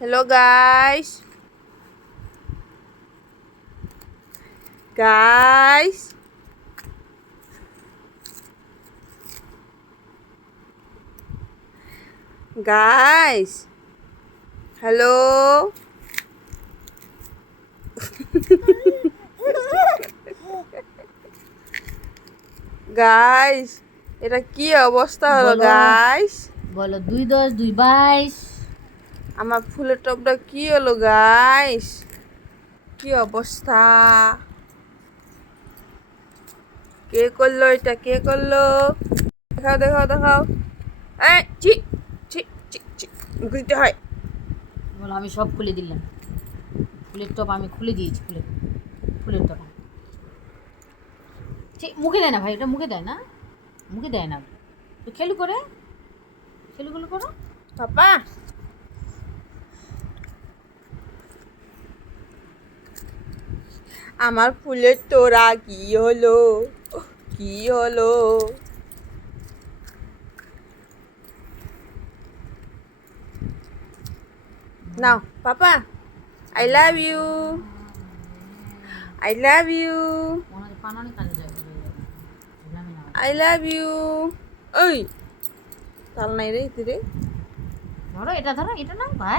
Hello guys. Guys. Guys. Hello. Guys এটা কি অবস্থা হলো বলো। গাইস? বলো 2 10 2 22। আমার ফুলের টবটা কি হলো গাইস? কি অবস্থা? কে করলো এটা? কে করলো? দেখাও দেখাও দেখাও। এই ছি ছি ছি ছি, মুখে দিতে হয়। বলো আমি সব খুলে দিলাম। ফুলের টপ আমি খুলে দিয়েছি। ফুলের টপ ঠিক মুখে দেয় না ভাই, এটা মুখে দেয় না, মুখে দেয় না। তো খেলুগুলো করো। পাপা আমার ফুলের তোড়া কি হলো? কি হলো? নাও পাপা, I love you, I love you, মনে হয় পানানি কাজে যায়। I love you. ওই তাল নাই রে রে। ধরো এটা, ধরো এটা না ভাই।